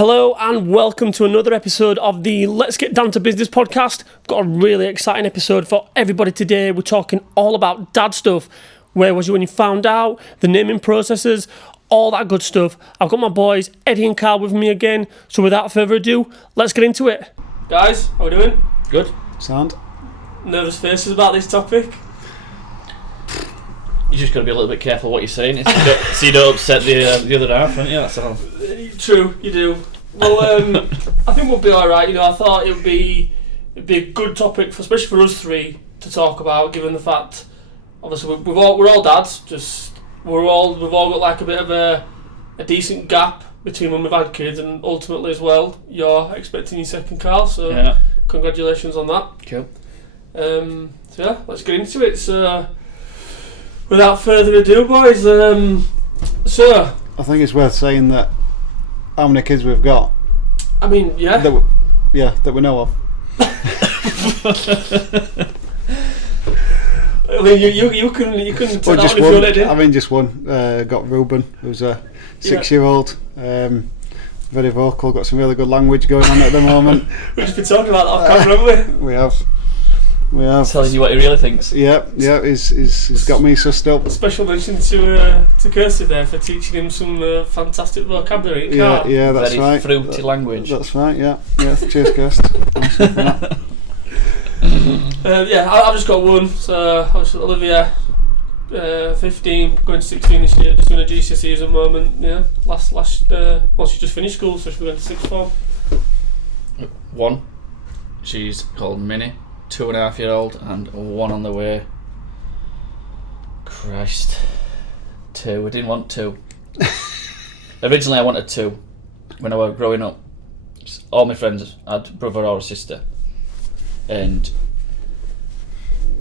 Hello and welcome to another episode of the Let's Get Down to Business podcast. Got a really exciting episode for everybody today. We're talking all about dad stuff. Where was you when you found out? The naming processes, all that good stuff. I've got my boys Eddie and Carl with me again. So without further ado, let's get into it. Guys, how we doing? Good. Sound. Nervous faces about this topic? You just got to be a little bit careful what you're saying, so you don't upset the other half, don't you? That's all. True, you do. Well, I think we'll be all right. I thought it'd be a good topic, especially for us three, to talk about, given the fact, obviously, we're all dads. Just we've all got like a bit of a decent gap between when we've had kids, and ultimately as well, you're expecting your second, Carl. So yeah. Congratulations on that. Cool. So yeah, let's get into it. So without further ado, boys. So I think it's worth saying that how many kids we've got. I mean, yeah. That we know of. I mean, you can take that one if you want it. I mean, just one. Got Ruben, who's a 6-year-old. Very vocal. Got some really good language going on at the moment. We've just been talking about that off camera, haven't we? We have. Telling you what he really thinks. Yeah. He's got me sussed up. Special mention to Kirsty there for teaching him some fantastic vocabulary. Yeah, that's very right. Fruity language. That's right. Yeah. Cheers, Kirst. I've just got one. So obviously Olivia, 15, going 16 this year, just doing a GCSEs at the moment. Yeah, last she just finished school, so she's going to sixth form. One, she's called Minnie, 2.5-year-old, and one on the way. Christ, 2. I didn't want 2. Originally, I wanted 2 when I was growing up. All my friends had a brother or a sister, and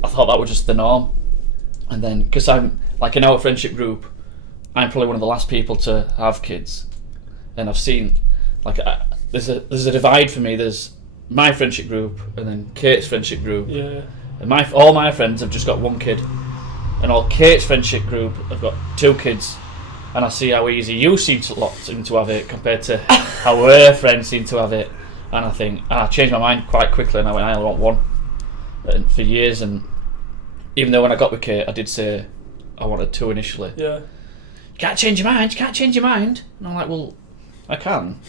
I thought that was just the norm. And then, because I'm like in our friendship group, I'm probably one of the last people to have kids, and I've seen like there's a divide for me. There's my friendship group and then Kate's friendship group. Yeah. And all my friends have just got 1 kid, and all Kate's friendship group have got 2 kids. And I see how easy you seem to have it compared to how her friends seem to have it. And I think I changed my mind quite quickly, and I went, I only want 1. And for years, and even though when I got with Kate, I did say I wanted 2 initially. Yeah. You can't change your mind. And I'm like, well, I can.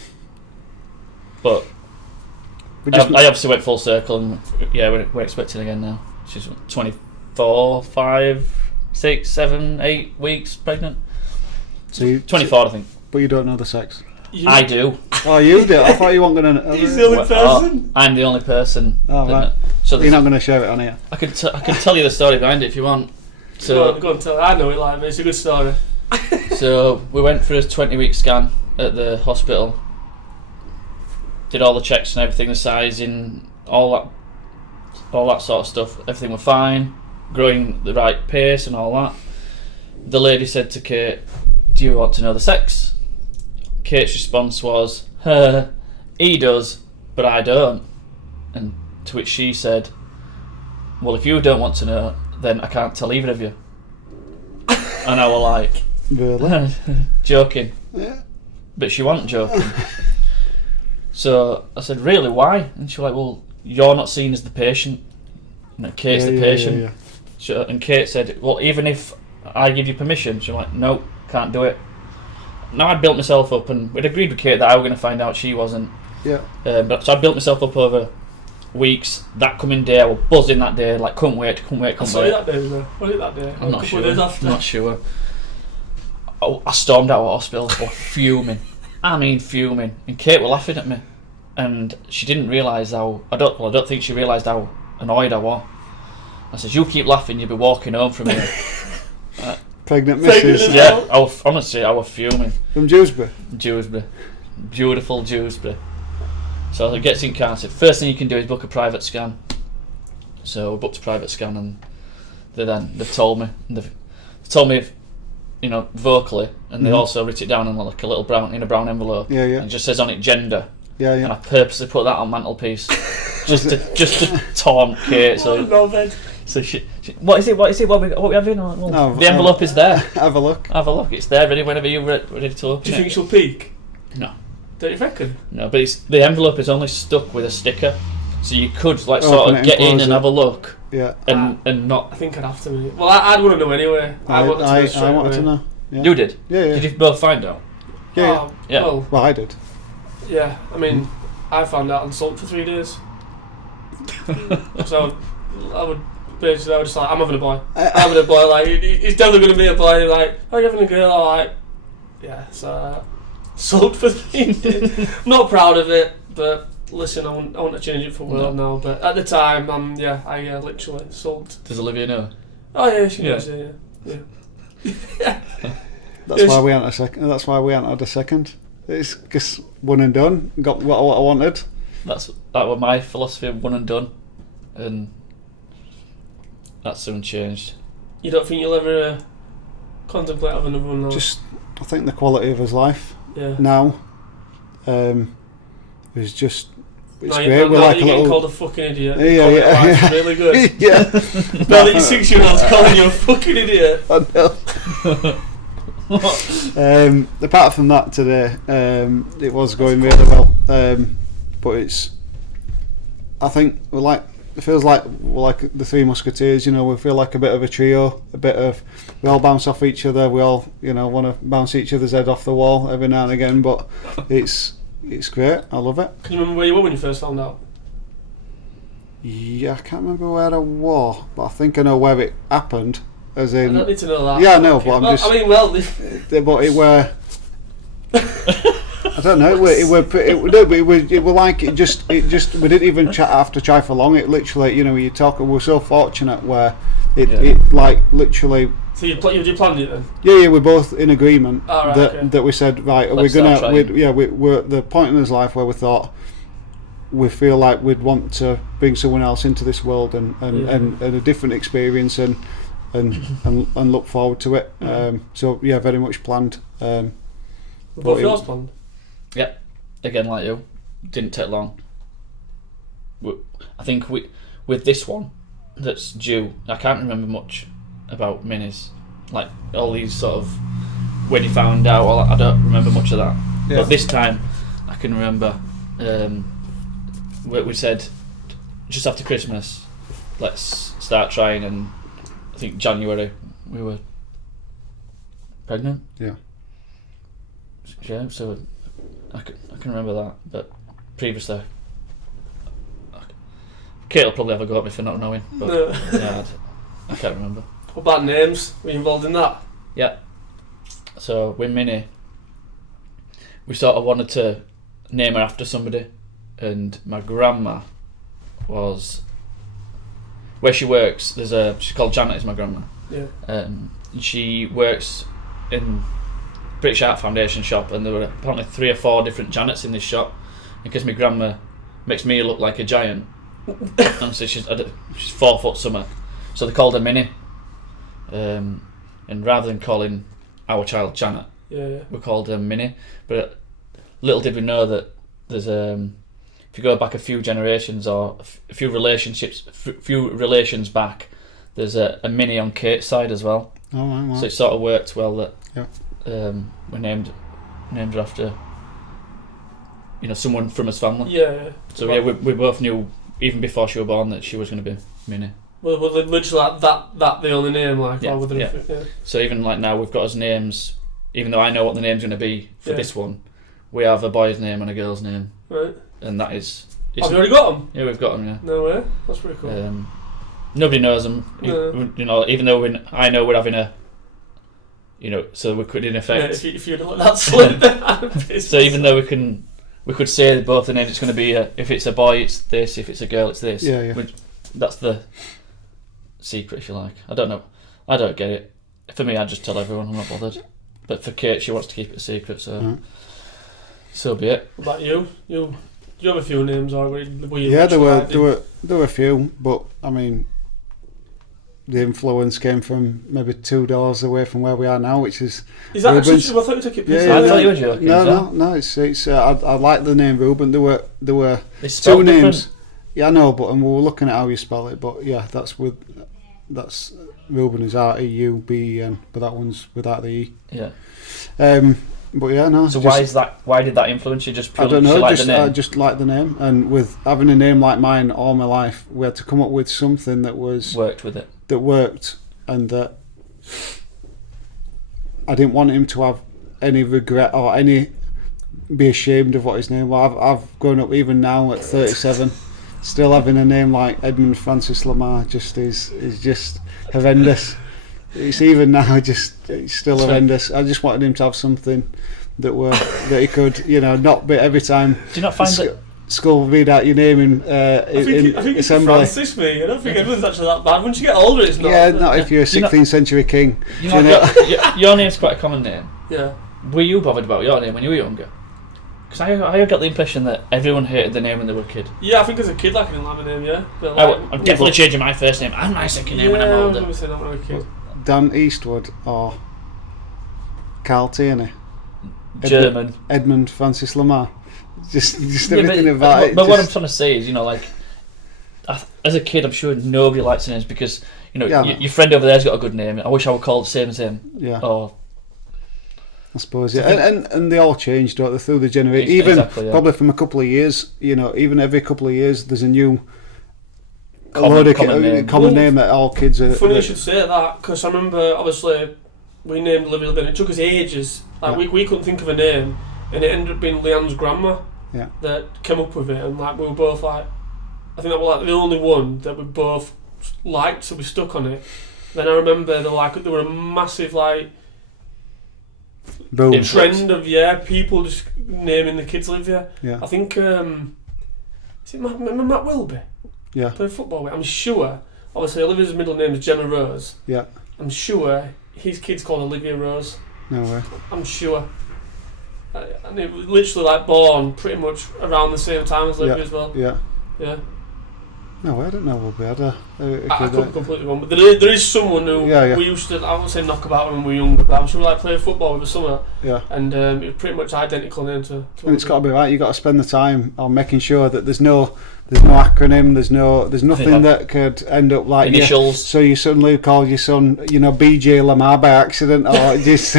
But I obviously went full circle, and yeah, we're expecting again now. She's 24, 5, 6, 7, 8 weeks pregnant. So 24, I think. But you don't know the sex. I do. Oh, you do? I thought you weren't going to. He's the only person. I'm the only person. Oh, right. So you're not going to share it on here. I can tell you the story behind it if you want. So go on, tell it. I know it like me. It's a good story. So we went for a 20-week scan at the hospital. Did all the checks and everything, the sizing, all that sort of stuff. Everything was fine, growing the right pace and all that. The lady said to Kate, "Do you want to know the sex?" Kate's response was, "He does, but I don't." And to which she said, "Well, if you don't want to know, then I can't tell either of you." And I was like, really? Joking. Yeah. But she wasn't joking. So I said, "Really, why?" And she was like, "Well, you're not seen as the patient. Kate's the patient." Yeah. And Kate said, "Well, even if I give you permission," she was like, "No, can't do it." Now I'd built myself up, and we'd agreed with Kate that I was going to find out she wasn't. Yeah. So I built myself up over weeks. That coming day, I was buzzing that day, like couldn't wait. I saw you that day, was it that day? I'm not sure. I stormed out of hospital, I was fuming. I mean fuming. And Kate was laughing at me, and she didn't realise how. I don't think she realised how annoyed I was. I said, "You keep laughing, you'll be walking home from here." Pregnant missus. Yeah, I was fuming. From Dewsbury? Dewsbury. Beautiful Dewsbury. So it gets in car. First thing you can do is book a private scan. So we booked a private scan, and they've told me, vocally, and they also write it down in like a little brown envelope. Yeah. And it just says on it gender. Yeah. And I purposely put that on mantelpiece just to taunt Kate. So she, what is it? What are we having? Well, the envelope is there. Have a look. It's there ready whenever you're ready to open it. Do you think she'll peek? No. Don't you reckon? No, but the envelope is only stuck with a sticker, so you could like Open sort it of and get in close and it. have a look Yeah. and not. I think I'd have to. Mate. Well, I'd want to know anyway. I wanted to know straight I wanted away. to know. Yeah. You did. Yeah, yeah. Did you both find out? Yeah, Oh, Yeah. Well, Well, I did. yeah. I mean, I found out on Salt for 3 days. So I would basically, I was just like, I'm having a boy. I'm having a boy. Like, he's definitely going to be a boy. Like, oh, you're having a girl? All right. Yeah. So Salt for 3 days. I'm not proud of it, but listen, I want to change it for world now. But at the time, I literally sold. Does Olivia know? Oh yeah, she Yeah. knows. Yeah. That's Yes. why we hadn't a second. That's why we hadn't had a second. It's just one and done. Got what I wanted. That was my philosophy of one and done, and that soon changed. You don't think you'll ever contemplate having another one now? Just, I think the quality of his life yeah. now is just. It's Now great. you're We're like a getting little. called a fucking idiot. Yeah, Quality of yeah. life's really good. Yeah. Now that your 6-year-old's calling you a fucking idiot. I know. Apart from that today, it was going really well. But it's, I think it feels like we're like the Three Musketeers. You know, we feel like a bit of a trio. We all bounce off each other. We all, want to bounce each other's head off the wall every now and again. But it's great. I love it. Can you remember where you were when you first found out? Yeah, I can't remember where I was, but I think I know where it happened. As I in, don't need to know that. Yeah, I know, but I'm well, just. I mean, well, But it were. I don't know. It were like it just. We didn't even have to try for long. It literally, we talk. We were so fortunate where it like literally. so you planned it then? Yeah, we're both in agreement Oh, right, that okay. that we said right. Let's we're start gonna. trying. We're at the point in his life where we thought. We feel like we'd want to bring someone else into this world and a different experience and look forward to it. So yeah, very much planned. Were But both it- yours planned? Yep. Again, like you, didn't take long. I think with this one that's due, I can't remember much about minis. Like all these sort of when you found out. Well, I don't remember much of that. Yeah. But this time, I can remember. We said just after Christmas, let's start trying, and I think January we were pregnant. Yeah. Yeah, so I can remember that, but previously, Kate will probably have a go at me for not knowing, but No. yeah, I can't remember. What about names? Were you involved in that? Yeah, so with Minnie, we sort of wanted to name her after somebody, and my grandma was where she works. She's called Janet. Is my grandma. Yeah. She works in British Art Foundation shop, and there were apparently 3 or 4 different Janets in this shop. Because my grandma makes me look like a giant, and so she's 4 foot something, so they called her Minnie. And rather than calling our child Janet, Yeah. we called her Minnie. But little did we know that there's if you go back a few generations or a few relations back, there's a Minnie on Kate's side as well. Oh, right. So it sort of worked well that Yeah. we named her after someone from his family. Yeah. So yeah, we both knew even before she was born that she was going to be Minnie. Well, literally like that the only name, like, Yeah, or with yeah. So even like now we've got his names. Even though I know what the name's going to be for Yeah. this one, we have a boy's name and a girl's name, Right. and that is. Have you already got them? Yeah, we've got them. Yeah. No way. That's pretty cool. Nobody knows them. No. Even though I know we're having a. So we could in Yeah, effect. if you'd let that slip, then I'd be So even though we could say both the names, it's going to be if it's a boy, it's this. If it's a girl, it's this. Yeah, yeah. That's the secret, if you like. I don't know. I don't get it. For me, I just tell everyone. I'm not bothered. But for Kate, she wants to keep it a secret, so so be it. What about you? Do you have a few names, or were you? Yeah, there literally were a few, but I mean, the influence came from maybe 2 doors away from where we are now, which is. Is that actually Rubens. true? I thought you took it Yeah, piss yeah, I out. thought you were joking. No. It's. I like the name Ruben. There were It's 2 spelled names. different. Yeah, I know, but we were looking at how you spell it. But yeah, that's Ruben is REUBEN, but that one's without the E. Yeah. But yeah, no. So just, why is that? Why did that influence you? Just I purely don't know. you like Just the name? I just like the name, and with having a name like mine all my life, we had to come up with something that Worked with it. worked, and that I didn't want him to have any regret or be ashamed of what his name was. I've grown up, even now at 37, still having a name like Edmund Francis Lamar just is just horrendous. It's even now it's still horrendous. I just wanted him to have something that he could, not be every time. Do you not find that? School read out your name in I think it's assembly. Francis, me. I don't think everyone's actually that bad. Once you get older, it's not. Yeah, not if you're a 16th century king. Your name's quite a common name. Yeah. Were you bothered about your name when you were younger? Because I got the impression that everyone hated the name when they were a kid. Yeah, I think as a kid, like, I didn't like my name, yeah. But, I'm definitely changing my first name and my second name when I'm I older. remember saying that when I was a kid. Dan Eastwood or Carl Tierney. German. Edmund Francis Lamar. Just Yeah, everything about it. But what I'm trying to say is, as a kid, I'm sure nobody likes names because, your friend over there's got a good name. I wish I would call it the same as him. Yeah. Or, I suppose, yeah. And they all changed, don't they, through the generation. Even exactly, yeah. probably from a couple of years, even every couple of years, there's a new Common name that all kids are. Funny you should say that, because I remember, obviously, we named Olivia Lynn. It took us ages. Like, we couldn't think of a name, and it ended up being Leanne's grandma that came up with it, and we were both like, I think that was the only one that we both liked, so we stuck on it. Then I remember there were a massive Boom. trend of people just naming the kids Olivia. Yeah. I think is it Matt Wilby? Yeah. Played football with. I'm sure. Obviously, Olivia's middle name is Gemma Rose. Yeah. I'm sure his kid's called Olivia Rose. No way. I'm sure. And it was literally born pretty much around the same time as Olivia as well. Yeah. Yeah. No, I don't know. We had a I kid could be completely wrong, but there is someone who we used to, I won't say knock about when we were younger, but I'm sure we played football with summer. Yeah. And it was pretty much identical name to and it's got to be right. You got to spend the time on making sure that there's no acronym. There's nothing that could end up like initials. So you suddenly call your son, BJ Lamar by accident, or just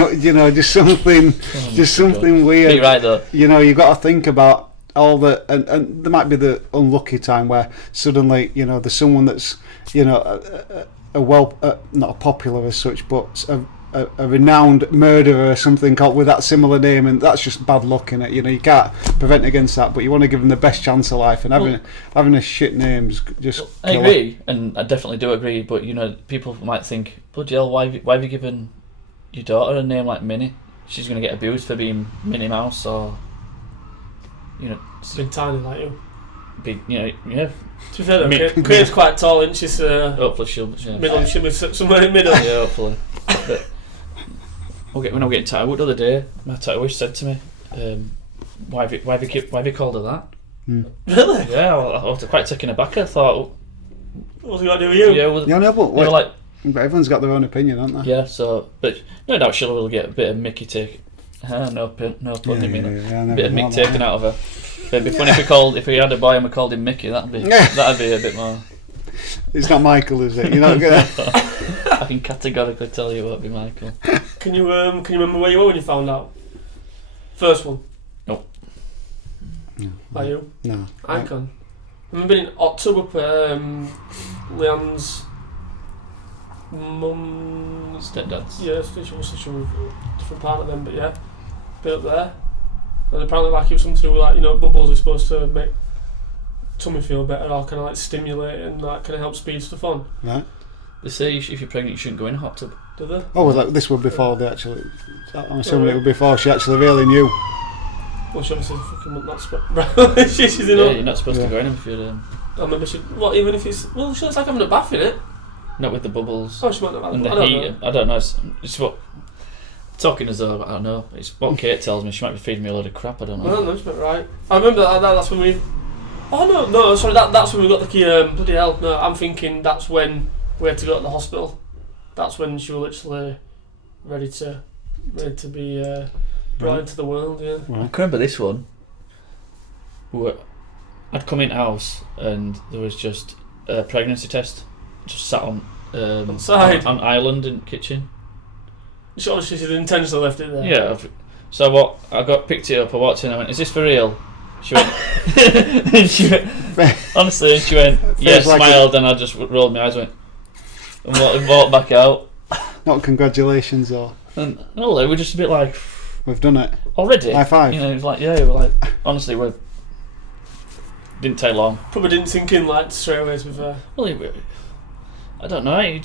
something weird. You're right though. You got to think about all the and there might be the unlucky time where suddenly there's someone that's a not a popular as such, but a renowned murderer or something with that similar name, and that's just bad luck in it. You can't prevent against that, but you want to give them the best chance of life, and having a shit name's just. I agree, and I definitely do agree. But people might think, bloody hell, why have you given your daughter a name like Minnie? She's going to get abused for being Minnie Mouse, or been tiny like you. Big, yeah. To be fair, Kate's quite tall, and she's hopefully she'll be somewhere in the middle. Yeah, hopefully. But when I'm getting tattooed the other day, my tattooist said to me, "Why have you called her that?" Really? Yeah, I was quite taken aback. I thought, what's it got to do with you? Yeah, well, but everyone's got their own opinion, haven't they? Yeah. So, but no doubt she will get a bit of Mickey take. No pun. A bit of Mick taken out of her. It'd be funny if we had a boy and we called him Mickey. That'd be a bit more. It's not Michael, is it? You're not gonna. I can categorically tell you it won't be Michael. Can you remember where you were when you found out? First one. No. Are you? No. I can. I remember in October up Leanne's mum's stepdad's. Yeah, she was such a different part of them, but yeah, been up there. And apparently, it was something to do with bubbles are supposed to make tummy feel better, or kind of stimulate and kind of help speed stuff on. Right. They say if you're pregnant, you shouldn't go in a hot tub. Do they? Oh, well, this was before they actually. I'm assuming it was before she actually really knew. Well, she obviously fucking not supposed. She's you're not supposed to go in if you're. I remember even if it's she looks like having a bath in it. Not with the bubbles. Oh, she might not have. And the heat. I don't know. It's what. Talking as though I don't know. It's what Kate tells me. She might be feeding me a load of crap. I don't know. I don't know. She might be right. I remember that's when we. Oh no! Sorry, that's when we got the key. Bloody hell! No, I'm thinking that's when we had to go to the hospital. That's when she was literally ready to be brought into the world. Yeah. I can remember this one. I'd come in house and there was just a pregnancy test, just sat on outside on island in the kitchen. She intentionally left it there. Yeah, So what? I picked it up. I walked in. I went, "Is this for real?" She went. And she went. Honestly, she went. Yeah, Feels like smiled, and I just rolled my eyes, went, and walked back out. Not congratulations, or And no, they were just a bit like, we've done it. already. High five. You know, it was like, yeah, we were like, honestly, we didn't take long. Probably didn't sink in like straight away. To be fair. Well, I don't know.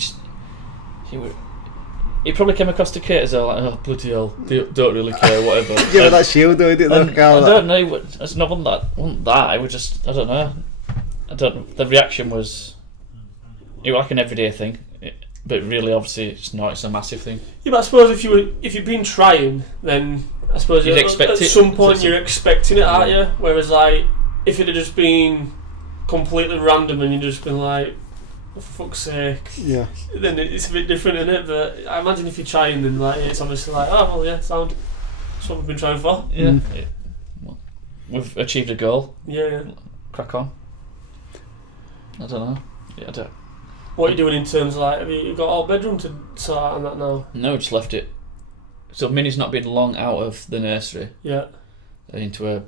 He probably came across to Kate as well, like, oh bloody hell, don't really care, whatever. Yeah, but that's you doing it, though, And Carl. I don't know. It's not wasn't that. It was just, I don't know. The reaction was, it was like an everyday thing, but really, obviously, it's not. It's a massive thing. Yeah, but I suppose if you've been trying, then I suppose You'd at expect it. some point you're expecting it, aren't you? Whereas like if it had just been completely random and you'd just been like, oh, for fuck's sake, Yeah. then it's a bit different, isn't it? But I imagine if you're trying, then like it's obviously like, oh well, yeah, sound. That's what we've been trying for. Yeah. Mm. Well, we've achieved a goal. Yeah. Crack on. I don't know. Yeah, I don't. What are you doing in terms of like, have you got all bedroom to sort out and that now? No, just left it. So Minnie's not been long out of the nursery Yeah. into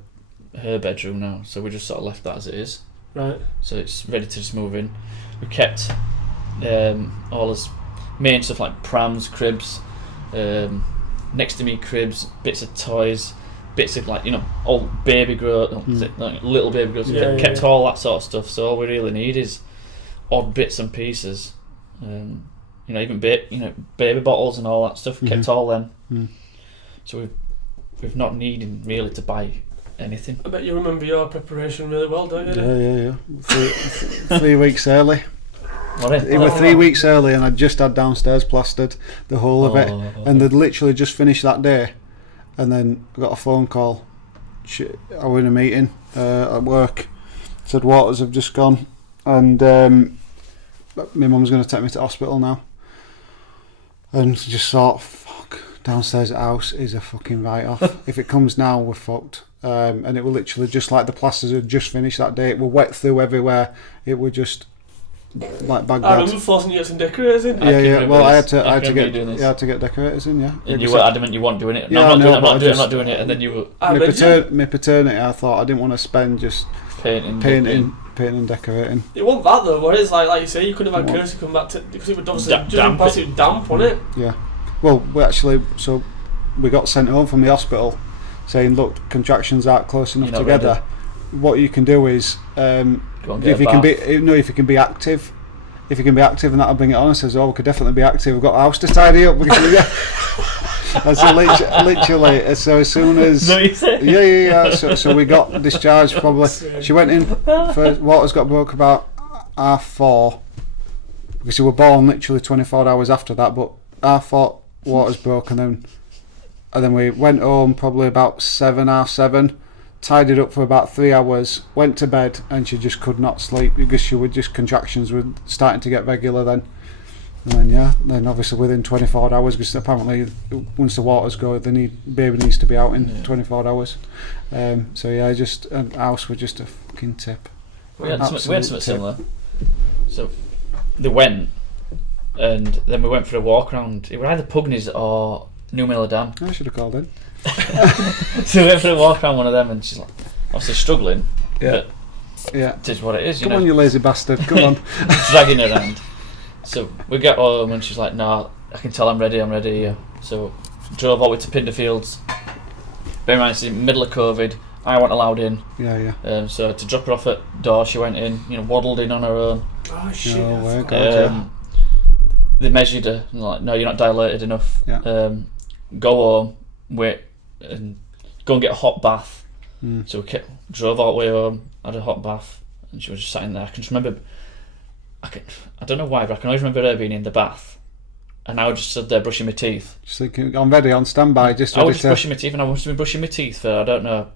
her bedroom now. So we just sort of left that as it is. Right. So it's ready to just move in. We kept all his main stuff like prams, cribs, next to me cribs, bits of toys, bits of like, you know, old baby grow, like little baby grows. Yeah, Kept yeah. all that sort of stuff. So all we really need is odd bits and pieces. You know, even baby bottles and all that stuff. Kept all them. So we've not needed really to buy anything. I bet you remember your preparation really well, don't you? Yeah. 3 weeks early. It was 3 weeks early, and I just had downstairs plastered, the whole of it, and they'd literally just finished that day, and then I got a phone call. I was in a meeting at work. Said waters have just gone, and my mum's going to take me to hospital now. And just thought, fuck, downstairs at the house is a fucking write-off. If it comes now, we're fucked. And it was literally just like the plasters had just finished that day. It was wet through everywhere. It was just like Baghdad. I remember forcing you to get some decorators in. Yeah. Well, I had to doing this. get decorators in. Yeah. And you were adamant you weren't doing it. Yeah, No, I'm I know, not but doing it. I'm not doing it. And then you were My paternity, I thought I didn't want to spend just painting and decorating. It wasn't that though, but it's like you say, you could have had Kirsty come back to, because it would obviously Damp. it was damp, wasn't it? Yeah. Well, we got sent home from the hospital saying, look, contractions aren't close enough You're not together. What you can do is, Go and get if a you bath. can be active. If you can be active, and that'll bring it on. I says, oh, we could definitely be active. We've got a house to tidy up. I said, literally. So as soon as yeah. So we got discharged. Probably she went in. Waters got broke about 4:30 because she were born literally 24 hours after that. But 4:30 Waters broke, and then we went home probably about 7:30. Tidied up for about 3 hours, went to bed, and she just could not sleep because contractions were starting to get regular then. And then obviously within 24 hours, because apparently once the waters go, baby needs to be out in 24 hours. Just a house was just a fucking tip. We had something similar. So they went, and then we went for a walk around. It was either Pugneys or New Miller Dam. I should have called in. So we went for a walk around one of them, and she's like, obviously struggling. Yeah. But it is what it is. Come on, you lazy bastard. Come on. Dragging her around. So we get home, and she's like, "No, I can tell I'm ready. Yeah." So drove all the way to Pinderfields. Bear in mind, it's in the middle of COVID. I wasn't allowed in. Yeah. So to drop her off at door, she went in. Waddled in on her own. Oh shit! No way, God, They measured her, and like, no, you're not dilated enough. Yeah. Go home, wait, and go and get a hot bath. So we drove all the way home, had a hot bath, and she was just sitting there. I can just remember, I don't know why, but I can always remember her being in the bath, and I was just stood there brushing my teeth. Just thinking, I'm ready, on standby, just I ready was just brushing my teeth, and I must have been brushing my teeth for, I don't know,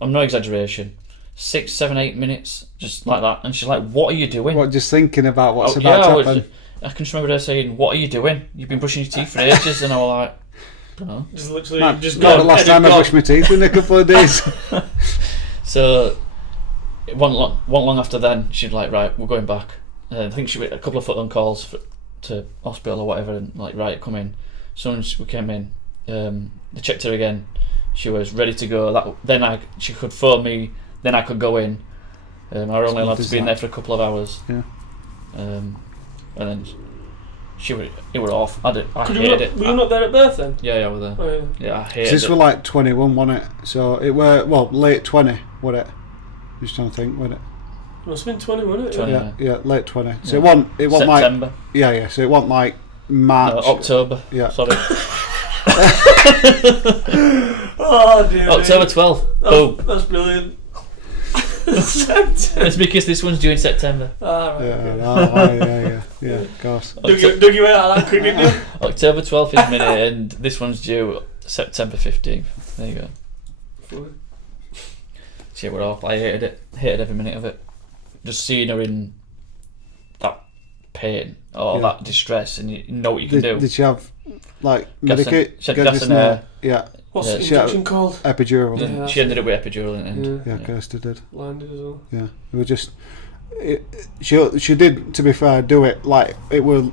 I'm no exaggeration, 6, 7, 8 minutes, just like that. And she's like, "What are you doing?" What, just thinking about what's about to happen? I can just remember her saying, "What are you doing? You've been brushing your teeth for ages." And I was like, "I don't know." Just literally, Man, just not gone. the last time I brushed my teeth in a couple of days. So, it wasn't long after then, she'd like, "Right, we're going back." I think she made a couple of foot-long calls to hospital or whatever, and like, "Right, come in." So we came in, they checked her again. She was ready to go. She could phone me. Then I could go in. I were only allowed to be in there for a couple of hours. Yeah. And then it were off. I Were hated it. you not there at birth then? Yeah, I was there. Oh, yeah. Yeah, I hated This it. were like 21, wasn't it? So it were late 20, was it? Just trying to think, wasn't it? It must have been 20, wasn't it? 20. Yeah, late 20. So Yeah. it wasn't like September. yeah. So it wasn't like March. No, October. Yeah. Sorry. Oh dear. October 12th. Oh, That's brilliant. September. it's because this one's due in September. Ah, right. Yeah, of course. Dug you out of that quick, didn't you? October 12th is minute, and this one's due September 15th. There you go. Shit, we're off. I hated it. Hated every minute of it. Just seeing her in that pain or that distress, and you know what you can do. Did she have like Gas and- Medicaid? she had gas and air. Yeah, What's Yeah. the injection called? epidural. Yeah. She ended up with epidural in the end. Yeah. Yeah, Kirsty did. Landed as well. Yeah, it was just. She did, to be fair, do it like it was.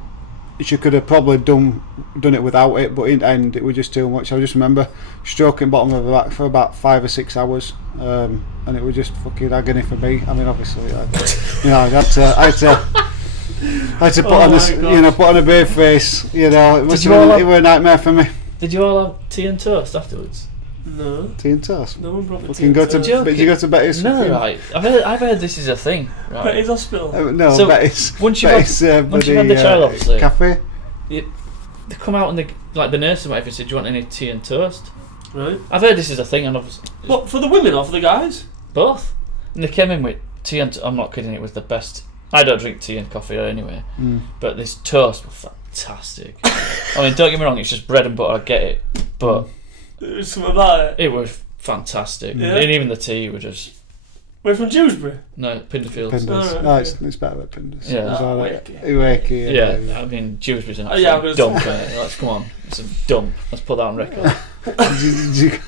She could have probably done it without it, but in the end, it was just too much. I just remember stroking bottom of her back for about 5 or 6 hours, and it was just fucking agony for me. I mean, obviously, I had to put on this, put on a brave face. It you all have- it was a nightmare for me. Did you all have tea and toast afterwards? No. Tea and toast. No one brought me Fucking go to. Joking. Did you go to Betty's? No, right. I've heard this is a thing. Right. Betty's Hospital. No, So, Betty's. once you've had- Betty's, once you've had the child, obviously. cafe. They come out and the nurse and whatever said, "Do you want any tea and toast?" Right. I've heard this is a thing, and obviously What, for the women or for the guys? both. And they came in with tea and I'm not kidding. It was the best. I don't drink tea and coffee anyway, but this toast was fantastic. I mean, don't get me wrong, it's just bread and butter. I get it, but There was something about it. it was fantastic. Yeah. And even the tea was just We're from Dewsbury. no Pinderfields. Pinders. Alright, No, okay. it's better at Pinders. Yeah. It's all right. Wakey. Wakey, Yeah, I mean, Dewsbury's an Yeah, absolute but dump. it's- Innit? Let's come on, it's a dump. Let's put that on record. Did you-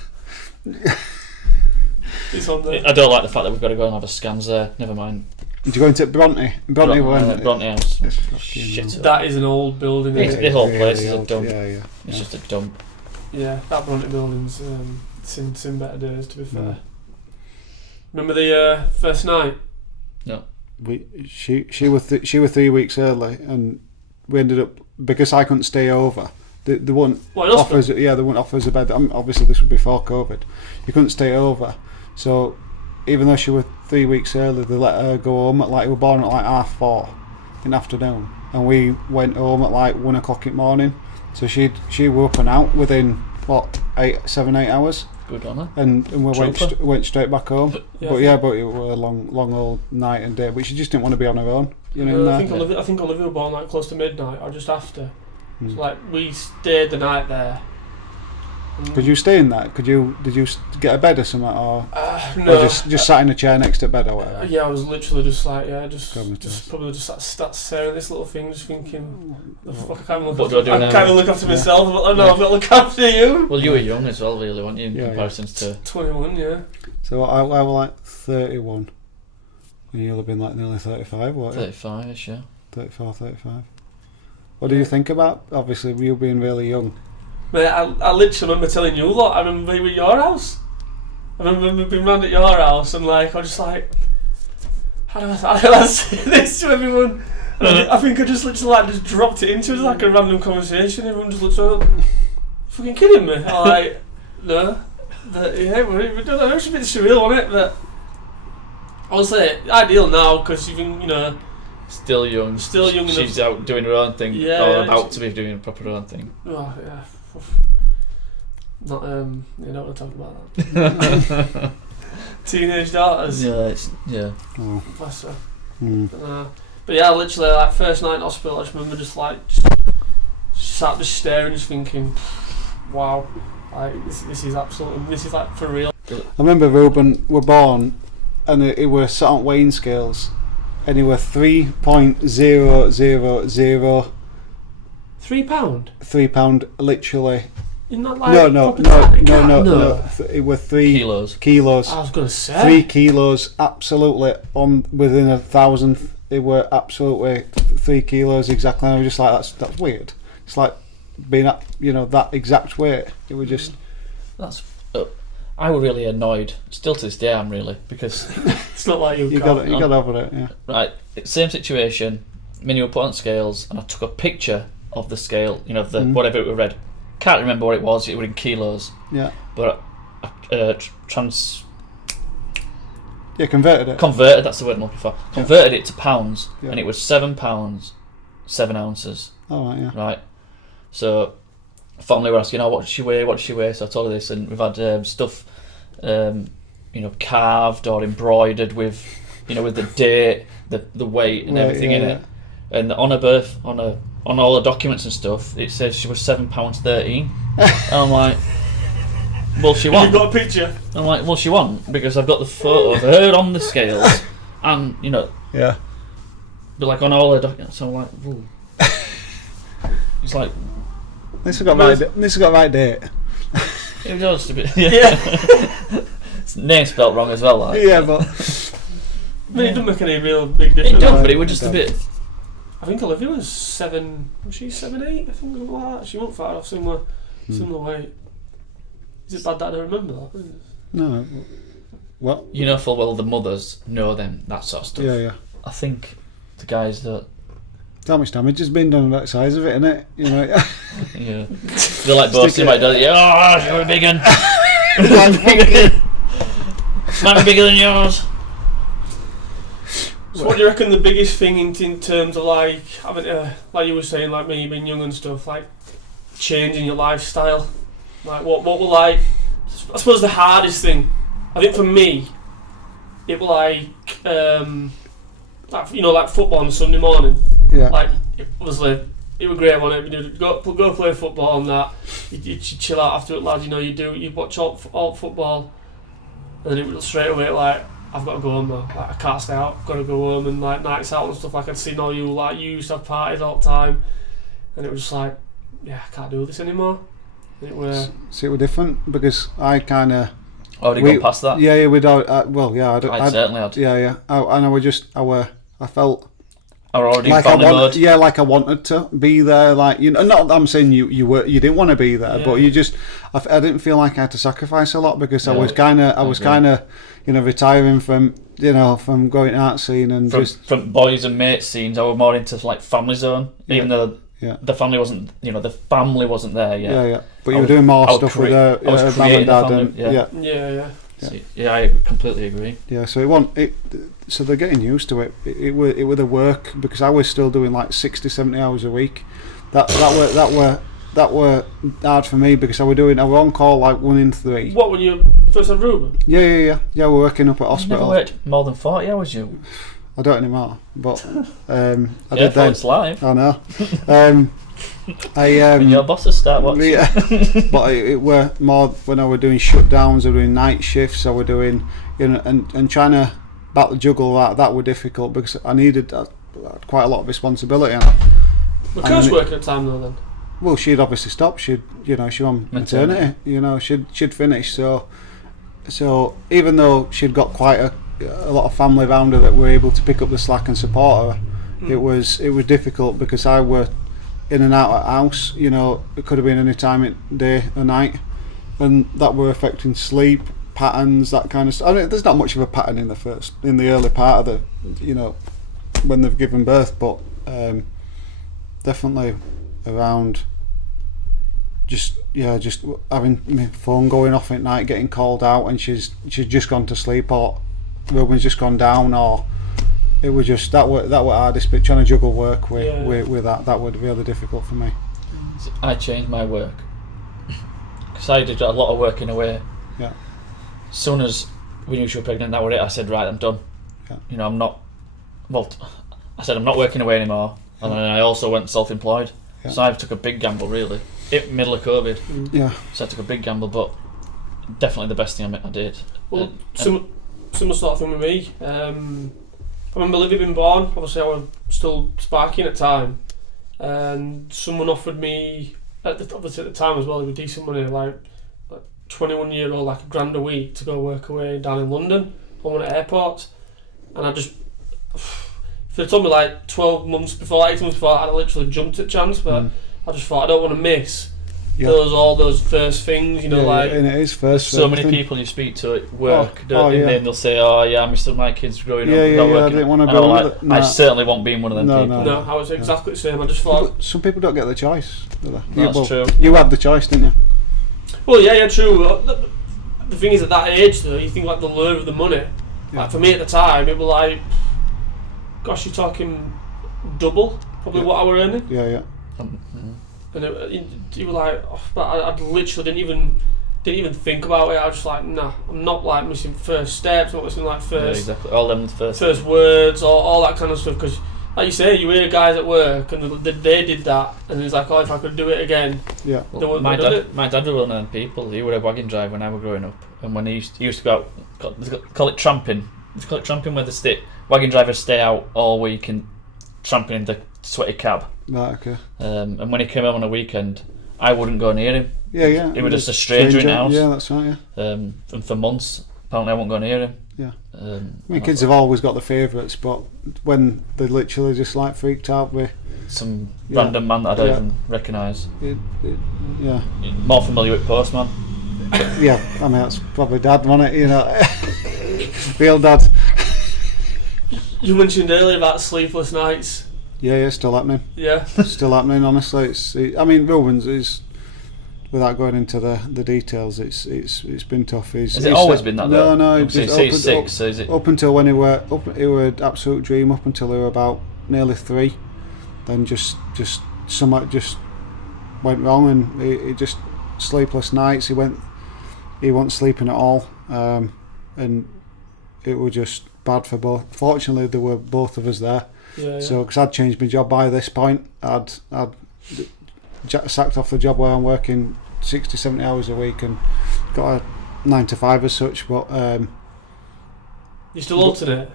It's on there. I don't like the fact that we've got to go and have a scans there. Never mind. did you go into Bronte? Bronte went. Bronte House. It's fucking Shit. That is an old building. It's- Isn't the it? whole really place is a old. dump. Yeah. It's just a dump. Yeah, that Bronte building's seen better days, to be fair. Yeah. Remember the first night? She was 3 weeks early, and we ended up because I couldn't stay over. They wouldn't What, in offer us. Yeah, they wouldn't offer us a bed. Obviously, this was before COVID. You couldn't stay over, so even though she was 3 weeks early, they let her go home at we were born at 4:30 in the afternoon, and we went home at 1 o'clock in the morning. So she was up and out within 7, 8 hours, Good on her. and we Trooper. went straight back home. Yeah, But it was a long old night and day. But she just didn't want to be on her own. I think Olivia was born close to midnight or just after. So we stayed the night there. Could you stay in that? Did you get a bed or something, or No. just sat in a chair next to bed or whatever? Yeah, I was literally just Traumatised. probably just sat staring at this little thing, just thinking, the fuck, I can't even What look do I do now? can't even look after myself. But no, I've got to look after you. Well, you were young as well, really, weren't you, in Yeah, comparisons to... 21, yeah. So I was 31, and you'll have been nearly 35, what? 35-ish, yeah. 34, 35. What do you think about, obviously, you being really young? Mate, I literally remember telling you a lot. I remember being at your house. I remember being round at your house and I was just like, how do I say this to everyone? And I think I just literally just dropped it into it a random conversation. Everyone just looked at me, fucking kidding me? I'm no. But yeah, we don't know. It was a bit surreal, wasn't it? But honestly, ideal now because even Still young. She's out doing her own thing. Yeah, Or yeah, about to be doing a proper own thing. oh yeah. Not you don't want to talk about that. Teenage daughters. Yeah. Oh. Bless her. Mm. But yeah, literally, first night in hospital, I just remember just sat staring, just thinking, wow, this is absolutely, for real. I remember Ruben were born, and it was sat on weighing scales, and it were 3.000 £3? £3, literally. Isn't that No. It were 3 kilos. I was gonna say 3 kilos, absolutely within 1,000. It were absolutely 3 kilos exactly. And I was just like, that's weird. It's like being at that exact weight. It was just That's. I was really annoyed. Still to this day, I'm really, because It's not like you got over it. Yeah. right, same situation. Me were put on scales, and I took a picture of the scale. The whatever it was read. Can't remember what it was. It was in kilos. Yeah. But Converted it. converted. That's the word I'm looking for. Converted it to pounds, Yeah. and it was 7 pounds, 7 ounces. All right. Yeah. Right. So, family were asking, what does she weigh? What does she weigh? So I told her this, and we've had stuff, carved or embroidered with, with the date, the weight, and everything in it. And on her birth, on all the documents and stuff, it says she was £7.13. And I'm like, well, she won. You've got a picture. I'm like, well, she won because I've got the photo of her on the scales, and Yeah. but like on all her documents. So I'm like, ooh. It's like This has got right date. it was just a bit. Yeah. It's name spelt wrong as well. Like. Yeah, but I mean, it doesn't make any real big It difference. does, but it was just a bit. I think Olivia was 7. Was she 7'8"? I think something like that. She wasn't far off similar weight. Is it bad that I don't remember that? no. What? You know full well the mothers know them that sort of stuff. Yeah. I think the guys that How much damage has been done on that size of it, innit? they're like boasting about it. Oh, you're a big one. Might be bigger than yours. So what do you reckon the biggest thing in terms of like having like you were saying, like me being young and stuff, like changing your lifestyle? Like what were like, I suppose the hardest thing, I think for me, it was like like football on Sunday morning. Yeah. Like obviously it was great, wasn't it? You go play football and that. You chill out after it, lad. You watch all football, and then it was straight away like, I've got to go home now. Like I can't stay out. I've got to go home, and like nights out and stuff. Like I'd seen all you used to have parties all the time, and it was just like, yeah, I can't do this anymore. And it was. See, it was different because I kind of. Already gone past that. Yeah, we'd. I certainly had. Yeah. I felt. Are already Like family mode. Yeah, like I wanted to be there. Like not that I'm saying you didn't want to be there, but you just. I didn't feel like I had to sacrifice a lot because I was kind of retiring from from going out scene and from boys and mates scenes. I was more into like family zone, even though the family wasn't there yet. Yeah. But you were doing more stuff with mum and dad Yeah. I completely agree. Yeah, so so they're getting used to it. It were the work because I was still doing like 60-70 hours a week. That were hard for me because I were on call like 1 in 3. What, when you first had Ruben? Yeah. We're working up at You hospital. never worked more than 40 hours, you. I don't anymore, but I Yeah, did then. it's live. I know. When your bosses start watching. Yeah, but it were more when I were doing shutdowns, I were doing night shifts, I were doing and trying to battle juggle that were difficult because I needed quite a lot of responsibility. The coach working at the time though then? Well, she'd obviously stopped. She on maternity. She'd finished. So even though she'd got quite a lot of family around her that were able to pick up the slack and support her, it was difficult because I were in and out of the house. It could have been any time in day or night, and that were affecting sleep patterns, that kind of stuff. I mean, there's not much of a pattern in the early part of the when they've given birth, but definitely around just having my phone going off at night, getting called out, and she's just gone to sleep, or Ruben's just gone down, or it was just that were hardest bit, trying to juggle work with that would be really difficult for me. I changed my work because I did a lot of working away. Yeah. As soon as we knew she was pregnant, that was it. I said, right, I'm done. Yeah. I'm not. Well, I said I'm not working away anymore, and then I also went self-employed. Yeah. So I took a big gamble, really. Middle of COVID. Yeah. So I took a big gamble, but definitely the best thing I did. Well, similar sort of thing with me. I remember Olivia being born. Obviously, I was still sparking at the time, and someone offered me obviously at the time as well, with decent money, like 21-year-old, like £1,000 a week to go work away down in London on one of the airports, and I just. If they told me like 12 months before, 18 months before, I'd have literally jumped at chance, but I just thought I don't want to miss Yeah. all those first things, you know, like. and it is first. So many everything. people you speak to at work, Oh, and yeah. then they'll say, "Oh yeah, I missed my kids growing Yeah, up." yeah, not yeah, I working." didn't wanna And be I'm one of like, the- I nah. certainly won't be one of them No, people. No, I was exactly the same. I just thought, But some people don't get the choice. Do they? That's true. You had the choice, didn't you? well, yeah, true. The thing is, at that age, though, you think like the lure of the money. Yeah. Like for me at the time, it was like, gosh, you're talking double probably Yeah. what I were earning, Yeah, yeah. and you were like, oh, but I literally didn't even think about it. I was just like, nah, I'm not like missing first steps, I'm not missing like Yeah, first exactly. All them first. words or all that kind of stuff. Because like you say, you hear guys at work and they did that, and it's like, oh, if I could do it again, Yeah. they Well, wouldn't my have done dad, it. my dad was one of them people. He was a wagon driver when I was growing up, and when he used to go out, call it tramping. They call it tramping, where wagon drivers stay out all week and tramping in the sweaty cab. Right, okay. And when he came home on a weekend, I wouldn't go near him. Yeah, yeah. He was just a stranger in the house. Yeah, that's right, yeah. And for months, apparently I won't go near him. Yeah. I I mean, kids have always got the favourites, but when they literally just like freaked out with some Yeah. random man that I don't Yeah. even recognise. yeah. More familiar with Postman. Yeah, I mean, that's probably dad, wasn't it? You know, real dad. You mentioned earlier about sleepless nights. Yeah, still happening. Yeah. Still happening, honestly. I mean, Rubens is, without going into the details, it's been tough. Has it always been that, though? No, Obviously, just he's 6, so is it? up until when he were an absolute dream, up until he were about nearly 3. Then just something just went wrong, and he just sleepless nights. He wasn't sleeping at all, and it was just bad for both. Fortunately, there were both of us there. Yeah. So, because I'd changed my job by this point, I'd sacked off the job where I'm working 60, 70 hours a week and got a 9 to 5 as such. But You still alternate?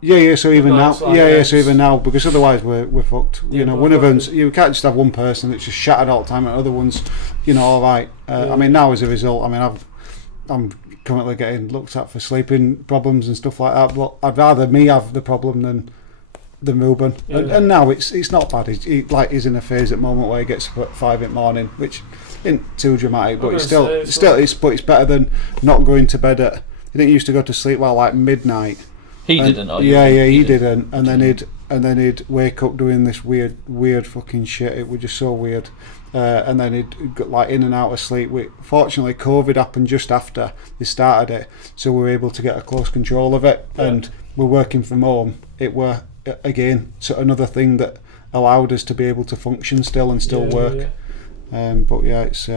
yeah. So even No, now, it's like, So even now, because otherwise we're fucked. Yeah, You know, we're one of fucked. them's, you can't just have one person that's just shattered all the time, and other ones, you know, all right. I mean, now as a result, I mean, I'm currently getting looked at for sleeping problems and stuff like that. But I'd rather me have the problem than Ruben. Yeah. And now it's not bad. He's in a phase at the moment where he gets up at 5 in the morning, which isn't too dramatic, but it's it's better than not going to bed at. He didn't used to go to sleep like midnight. He And- didn't. Or he didn't. And then he'd wake up doing this weird fucking shit. It was just so weird. And then he'd get like in and out of sleep. Fortunately, COVID happened just after they started it, so we were able to get a close control of it. Yeah. And we're working from home. It were again so another thing that allowed us to be able to function still and still work. Yeah. But yeah, it's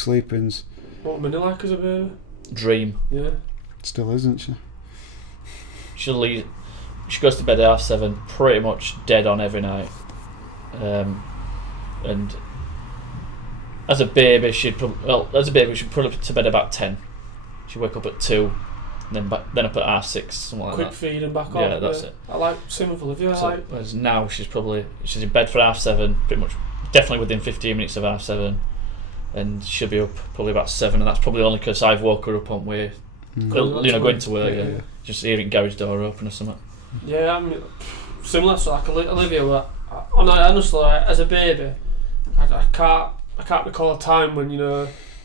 sleeping's What Minnie like as a baby? Dream. Yeah. still, isn't she? She goes to bed at 7:30, pretty much dead on every night. And as a baby, she'd put up to bed about 10. She'd wake up at 2, and then up at 6:30, something like Quick that. feed and back on. Yeah, that's it. I like same with Olivia. So, whereas now she's in bed for 7:30, pretty much definitely within 15 minutes of 7:30, and she'll be up probably about 7, and that's probably only because I've woke her up on way, going to work. Yeah. Just hearing Gary's door open or something. Yeah, I mean, similar to like Olivia. Honestly, like, as a baby, I can't recall a time when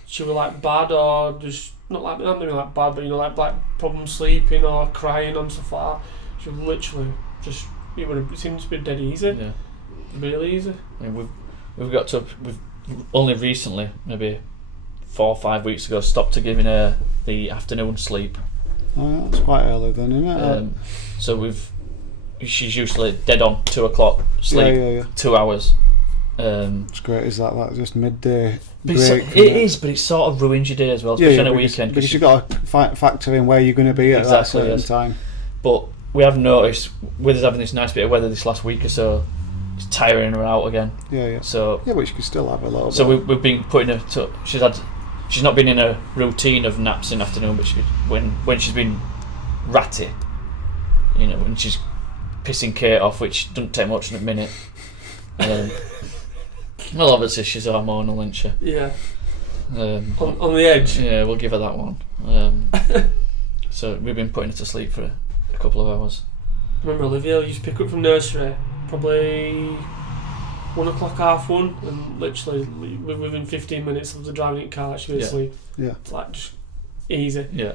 she was like bad or just not maybe like bad, but like problem sleeping or crying and stuff like that. She was literally just it seemed to be dead easy. Yeah. Really easy. I mean, we've only recently, maybe 4 or 5 weeks ago, stopped to giving her the afternoon sleep. Oh, yeah, that's quite early then, isn't it? So she's usually dead on 2 o'clock sleep, Yeah. 2 hours. It's great, is that just midday But break? but it sort of ruins your day as well, especially on a weekend. Because you've got to factor in where you're going to be at that certain time. But we have noticed, with us having this nice bit of weather this last week or so, it's tiring her out again. Yeah. So Yeah, but you could still have a little bit. So we've been putting her to. She's not been in a routine of naps in the afternoon, but when she's been ratty, when she's pissing Kate off, which doesn't take much in a minute. Well, obviously she's hormonal, isn't she? Yeah. On the edge. Yeah, we'll give her that one. So we've been putting her to sleep for a couple of hours. I remember Olivia used to pick her up from nursery probably 1 o'clock, 1:30, and literally within 15 minutes of the driving in car, she was asleep. Yeah. It's like just easy. Yeah.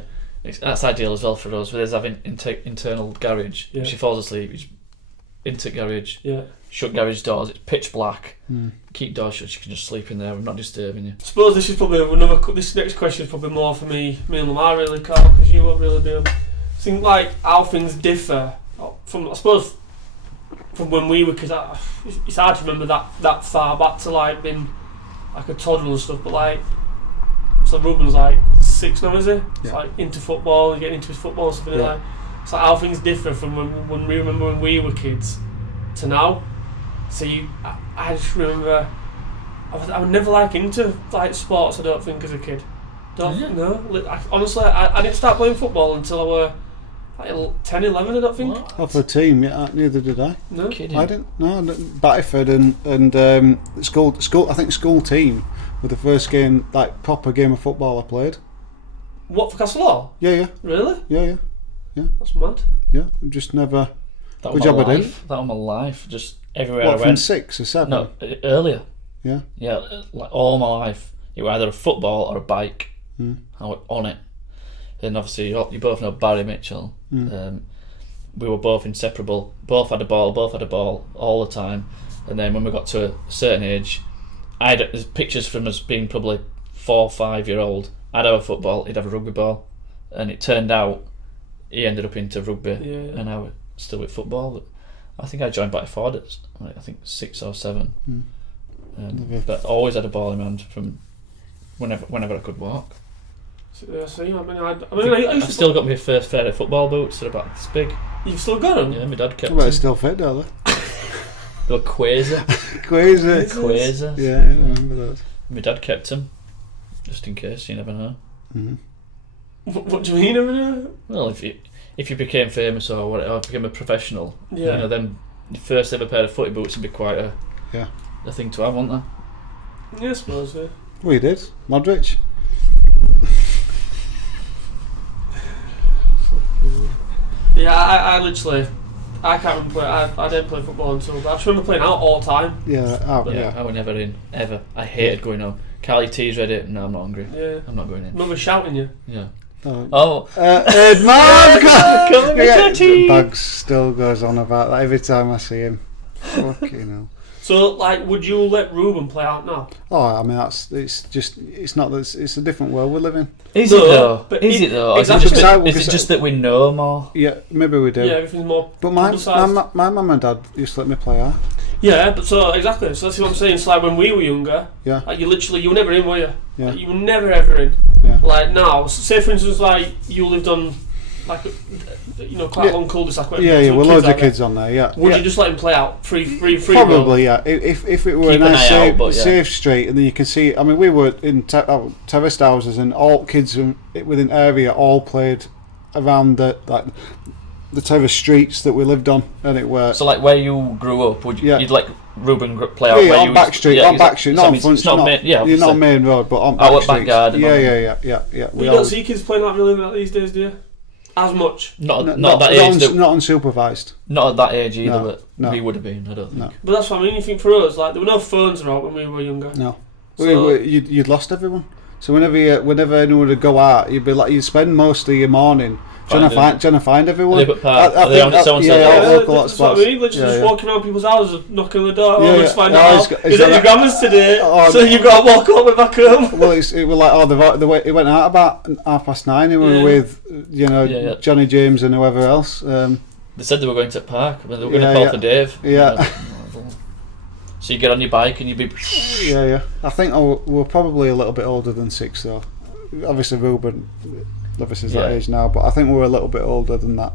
That's ideal as well for us. With us having internal garage, Yeah. she falls asleep. Into garage, Yeah. shut garage doors. It's pitch black. Mm. Keep doors shut. She can just sleep in there. We're not disturbing you. I suppose this is probably this next question is probably more for me and Lamar really, Carl, because you won't really be able. I think like how things differ from, I suppose, from when we were kids. It's hard to remember that far back to like being like a toddler and stuff, but like, so Ruben's like 6 now, is he? It's like into football and getting into his football and stuff. And like, it's like how things differ from when we remember when we were kids to now. So I just remember I was never like into like sports. I don't think as a kid. Honestly, I didn't start playing football until I were like 10, 11. I don't think. What? Off the team, yeah, neither did I. No, Kidding. I didn't. No, Battyford and school. I think school team were the first game, like proper game of football I played. What, for Castlelaw? Yeah. Really? Yeah. That's mad. Yeah, I've just never. That Good was job my I did. life. That was my life. Just everywhere What, I from went. 6 or 7? No, earlier. Yeah. Yeah, like all my life, it was either a football or a bike. Mm. I was on it. And obviously, you both know Barry Mitchell. Mm. We were both inseparable. Both had a ball all the time. And then when we got to a certain age, there's pictures from us being probably 4 or 5 year old. I'd have a football, he'd have a rugby ball. And it turned out he ended up into rugby, and I was still with football. But I think I joined Battyford at I think 6 or 7. But always had a ball in hand from whenever I could walk. I Still got my first pair of football boots. They're about this big. You've still got them? Yeah, my dad kept Well, them. it's still fit, don't they? They were Quasar. Quasar. Yeah, I remember those. My dad kept them, just in case. You never know. Mm-hmm. What do you mean, never know? Well, if you became famous or whatever, or became a professional, Yeah. then your first ever pair of footy boots would be quite a thing to have, wouldn't they? Yeah, I suppose, yeah. Well, you did. Modric. Yeah, I literally, I can't remember. I didn't play football until, but I just remember playing out all the time. Yeah. I was never in, ever. I hated going home. Carly T's ready. No, I'm not hungry. Yeah. I'm not going in. Remember shouting you? Yeah. Oh. Come on, Yeah, tea. Bugs still goes on about that every time I see him. Fucking hell. So, like, would you let Ruben play out now? Oh, I mean, it's a different world we live in. Is No, it though? but Is it though? Or is it exactly. just that we know more? Yeah, maybe we do. Yeah, everything's more But my publicised. mum and dad used to let me play out. Yeah, but so, exactly. So that's what I'm saying. It's like when we were younger, Yeah. like, you were never in, were you? Yeah. Like, you were never ever in. Yeah. Like now, say for instance, like, you lived on, like, quite a long cul-de-sac. Yeah, with loads of kids on there. Yeah. Would you just let him play out free? Probably, yeah. If it were Keep a an nice eye out, but safe street, and then you can see. I mean, we were in terraced houses, and all kids within area all played around the terrace streets that we lived on, and it were. So, like, where you grew up, you'd let Ruben play out Yeah, where on you back street, yeah, on back street, so not on it's front. not main, yeah, you're not obviously. main road, but on Out back at back streets. garden. Yeah. You don't see kids playing like really like these days, do you? As much. Not at that age. Not unsupervised. Not at that age either. No, But no. we would have been. I don't think. No. But that's what I mean. You think for us, like, there were no phones around when we were younger. No, So- you'd lost everyone. So whenever anyone would go out, you'd spend most of your morning trying to find everyone. Are they park? Are they on think- so-and-so yeah, day? local That's what I hotspots. mean. Literally just Yeah. walking around people's houses, knocking on the door. Yeah, Let's yeah. find Oh, out. he's got- he's Is it got your that- grandma's today? Oh, So you've got to walk all the way back home. Well, it was like it went out about 9:30. And we were with Yeah. Johnny James and whoever else. They said they were going to park. They were going Yeah, to call yeah. for Dave. Yeah. So you get on your bike and you'd be. Yeah. I think we're probably a little bit older than 6 though. Obviously Ruben, is that Yeah. age now, but I think we're a little bit older than that.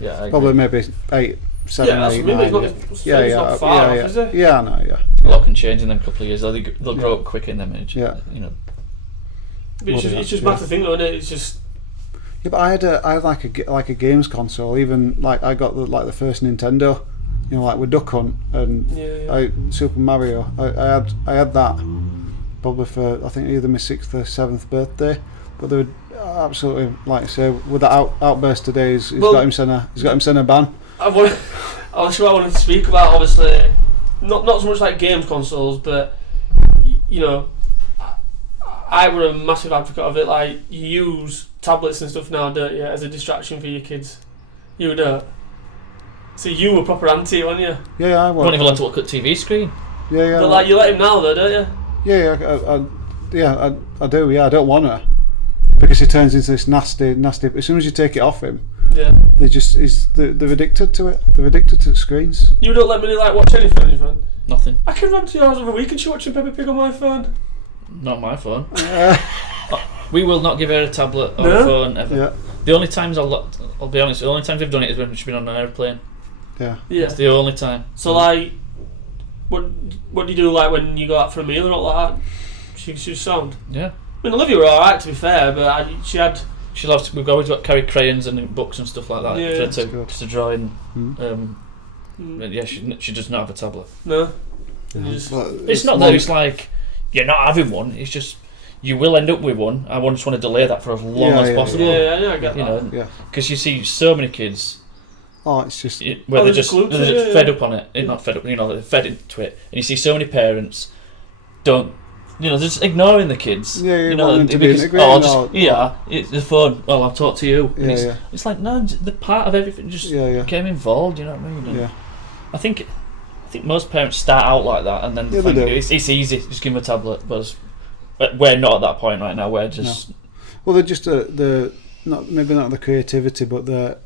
Yeah, I Probably agree. maybe 8, 7, Yeah, that's 8, what I mean. 9. It's not far off, is it? Yeah, I know. Yeah. A lot can change in them couple of years. They'll grow up quick in them age. Yeah. It's just back to think, though, isn't it? It's just. Yeah, but I had like a games console. Even like I got the first Nintendo, like with Duck Hunt and Super Mario. I had that probably for I think either my 6th or 7th birthday. But they were absolutely, like I say, with that outburst today, he's got him sent a ban. I was sure I wanted to speak about, obviously, not so much like games consoles, but you know, I were a massive advocate of it. Like, you use tablets and stuff now, don't you, as a distraction for your kids? You don't. So you were proper anti, weren't you? Yeah, I You was. won't even let to look at TV screen. Yeah. But like, you let him now, though, don't you? I do. Yeah, I don't want to, because he turns into this nasty. As soon as you take it off him, Yeah. they're addicted to it. They're addicted to screens. You don't let me like watch anything. Nothing. I can run 2 hours of a week and she watching Peppa Pig on my phone. Not my phone. We will not give her a tablet or No? a phone ever. Yeah, The only times I'll be honest, the only times we've done it is when she's been on an airplane. yeah. Yeah. It's the only time. So like, what do you do like when you go out for a meal or all like that? She's sound. Yeah. I mean, Olivia were alright, to be fair, but she had. She loves. We've always got carry crayons and books and stuff like that Yeah, for her that's to, good. to draw in. Mm. But yeah, she does not have a tablet. No. And you just, But It's not that it's like you're not having one. It's just you will end up with one. I just want to delay that for as long Yeah, as yeah, possible. yeah, I get You that. know, Yeah. because you see so many kids Oh, it's just. where Oh, they're they're just, glued to they're it, just yeah. fed up on it. Not fed up, you know, they're fed into it. And you see so many parents don't, you know, they're just ignoring the kids. Yeah, you know, want them to be because, integrated. oh, just, yeah, it's the phone. Well, I'll talk to you. And Yeah, it's like no, the part of everything just Yeah. became involved. You know what I mean? And Yeah. I think most parents start out like that, and then Yeah, they think do. it's easy. Just give them a tablet, but we're not at that point right now. We're just Well, they're just maybe not the creativity, but the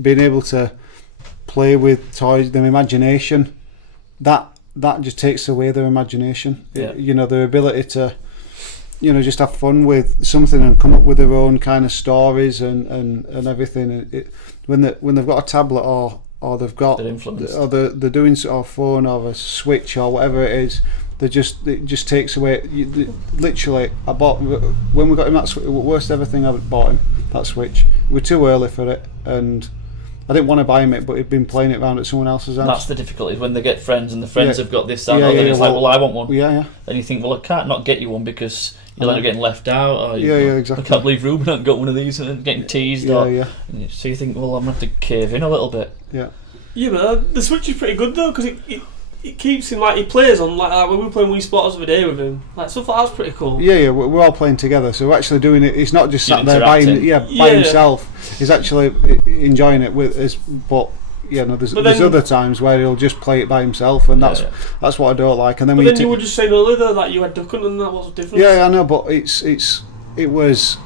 being able to play with toys, their imagination. That just takes away their imagination. Yeah. You know, their ability to, you know, just have fun with something and come up with their own kind of stories and everything. When they've got a tablet or they've got They're influenced. or they're doing or a phone or a Switch or whatever it is, it just takes away. Literally, I bought when we got him that worst ever thing I bought him, that Switch. We were too early for it, and I didn't want to buy him it, but he'd been playing it around at someone else's house. that's the difficulty when they get friends and the friends Yeah. have got this, that, Yeah, and yeah, it's well- like, well, I want one. Yeah, And you think, well, I can't not get you one because you'll I end up know. getting left out, or Yeah, exactly. I can't believe Ruben hasn't got one of these and getting teased. yeah, Or, yeah, So you think, well, I'm going to have to cave in a little bit. yeah. Yeah, but the Switch is pretty good though, because it keeps him like he plays on like when we were playing Wii Sports the other day with him. Like stuff like that's pretty cool. Yeah, we're all playing together, so we're actually doing it. He's not just You're sat there by Yeah. himself. He's actually enjoying it with us. But yeah, no, there's But then- other times where he'll just play it by himself, and Yeah. that's what I don't like. And then But when then you were just saying earlier though, like you had Duck Hunt and that was different. yeah, I know, but it was.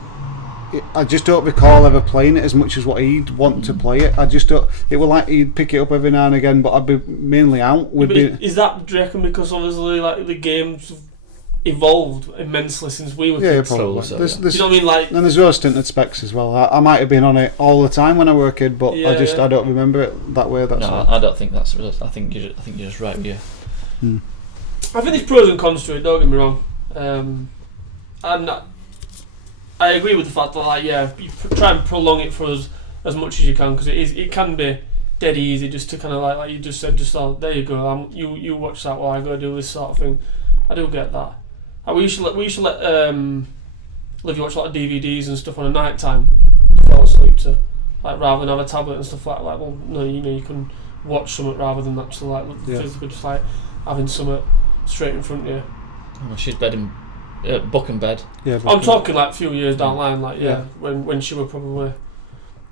I just don't recall ever playing it as much as what he'd want to play it. I just don't. It was like he'd pick it up every now and again, but I'd be mainly out. But is that, do you reckon, because obviously like the games have evolved immensely since we were Yeah, kids? probably. so, There's, yeah. Do there's, you know what I mean? Like, and there's rose tinted specs as well. I might have been on it all the time when I were a kid, but Yeah. I don't remember it that way. That's No, all. I don't think that's. I think you're just right. Yeah. I think there's pros and cons to it. Don't get me wrong. I agree with the fact that like you try and prolong it for us as much as you can, because it can be dead easy just to kind of like you just said, just there you go. You watch that while I go do this sort of thing. I do get that. We used to let Livy watch a lot of DVDs and stuff on a night time to fall asleep to, like rather than have a tablet and stuff like that. Well, no, you can watch something rather than actually like physically just like having something straight in front of you. Oh, she's book and bed. Yeah, I'm talking like a few years down the line, like Yeah. when she was probably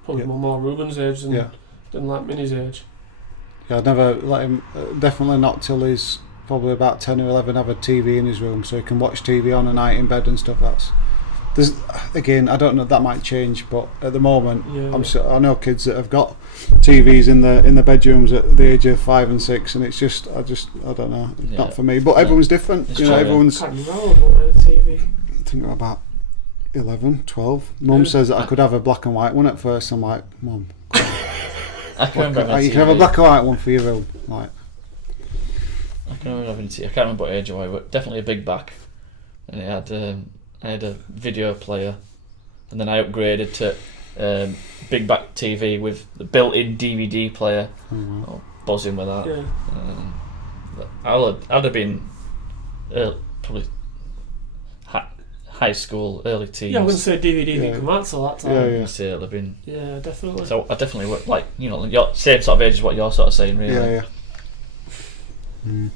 Yeah. more Ruben's age than Yeah. like Minnie's age. Yeah, I'd never let him. Definitely not till he's probably about 10 or 11. Have a TV in his room so he can watch TV on a night in bed and stuff. There's again, I don't know, that might change, but at the moment, Yeah. I know kids that have got TVs in the bedrooms at the age of 5 and 6, and it's just I don't know, Yeah. not for me. But everyone's different. It's You know, true, yeah. everyone's. Can't remember how old I was on TV. I think we're about 11, 12. Mum Yeah. says that I could have a black and white one at first. I'm like, Mum, I can remember having you can have a black and white one for your room. Like, I can remember having I can't remember what age I was, but definitely a big back, and it had I had a video player, and then I upgraded to big back TV with the built-in DVD player. Oh, buzzing with that. Yeah. But I'd have been probably high school, early teens. Yeah, I wouldn't say DVD Yeah. didn't come out till that time. Yeah, I'd yeah. say it'll have been. Yeah, definitely. So I definitely work like your same sort of age as what you're sort of saying, really. yeah, yeah. Do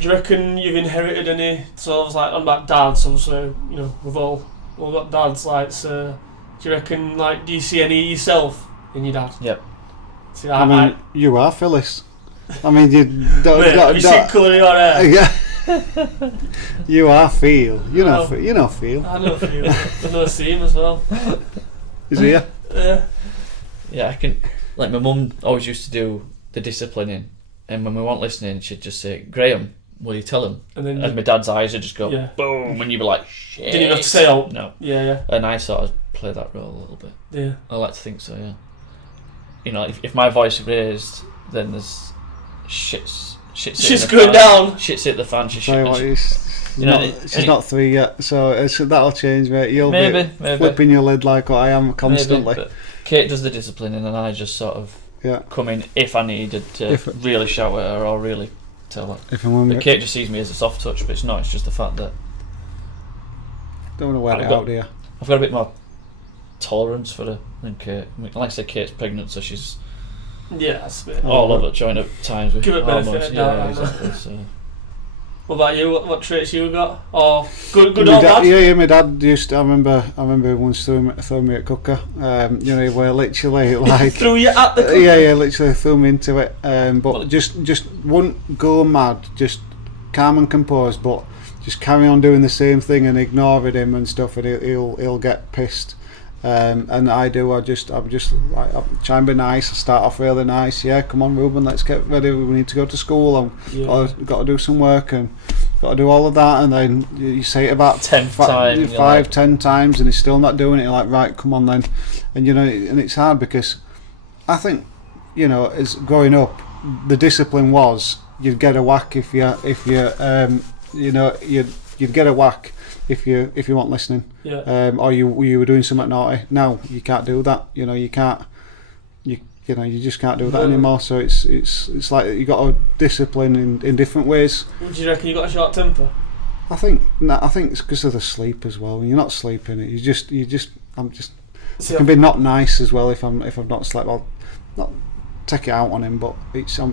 you reckon you've inherited any sort of like on about dads? Obviously, you know we've all got dads. Like, so do you reckon like do you see any yourself in your dad? Yep. See, I mean, you are Phyllis. I mean, you don't. mate, have you seen colour in your hair? Yeah. You are Feel. You know. Oh. You know Feel. I know Feel. I know see him as well. Is he? Yeah, I can. Like my mum always used to do the disciplining, and when we weren't listening, she'd just say, "Graham, will you tell him?" And my dad's eyes would just go Yeah. boom, and you'd be like, "Shit!" Didn't even have to say out. No. Yeah. And I sort of play that role a little bit. Yeah. I like to think so. Yeah. You know, if my voice is raised, then there's shit's She's going down. Shit's hit the fan. She's Tell you what, she's not 3 yet, so that'll change, mate. You'll maybe be flipping your lid like what I am constantly. Maybe, but Kate does the disciplining, and I just sort of come in if I needed to really shout at her or really tell her. But Kate just sees me as a soft touch, but it's not. It's just the fact that don't want to wear it out, do you? I've got a bit more tolerance for her than Kate. I mean, like I said, Kate's pregnant, so she's that's a bit. all over joint at times with give it benefit hormones. of doubt. Exactly. So. What about you? What traits you got? Or good or bad? Yeah, my dad used to, I remember once throwing me at cooker. You know, where literally like threw you at the cooker? Yeah, literally threw me into it. But just wouldn't go mad, just calm and composed, but just carry on doing the same thing and ignoring him and stuff, and he'll get pissed. And I'm just like, I try and be nice. I start off really nice. Yeah, come on, Ruben, let's get ready. We need to go to school. I've got to do some work and got to do all of that. And then you say it about 10 times, and he's still not doing it. You're like, right, come on then. And you know, and it's hard because I think, you know, as growing up, the discipline was you'd get a whack if you you know, you'd get a whack if you weren't listening, or you were doing something naughty. Now you can't do that. You know, you can't. You know, you just can't do that anymore. So it's like you got to discipline in different ways. Do you reckon you got a short temper? I think it's because of the sleep as well. When you're not sleeping, I can be not nice as well if I've not slept. I'll not take it out on him, but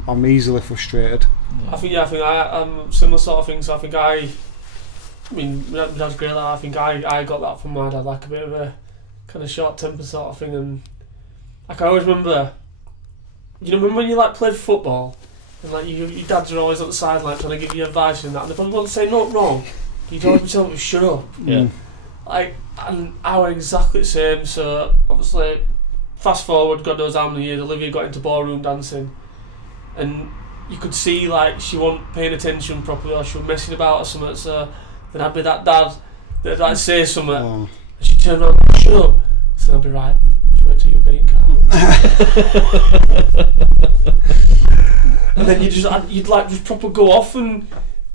I'm easily frustrated. I think I'm similar sort of things. I mean, my dad's great. I think I got that from my dad, like a bit of a kind of short temper sort of thing. And like I always remember, remember when you like played football, and like your dads are always on the sideline trying to give you advice and that, and they probably won't say nothing wrong. You'd always be telling them to shut up. Yeah. Like, and I was exactly the same. So obviously, fast forward, God knows how many years, Olivia got into ballroom dancing, and you could see like she wasn't paying attention properly, or she was messing about or something. So then I'd be that dad that'd like say something, and she'd turn around and shut up. So I'd be right, just wait till you get in car. And then you'd like just proper go off, and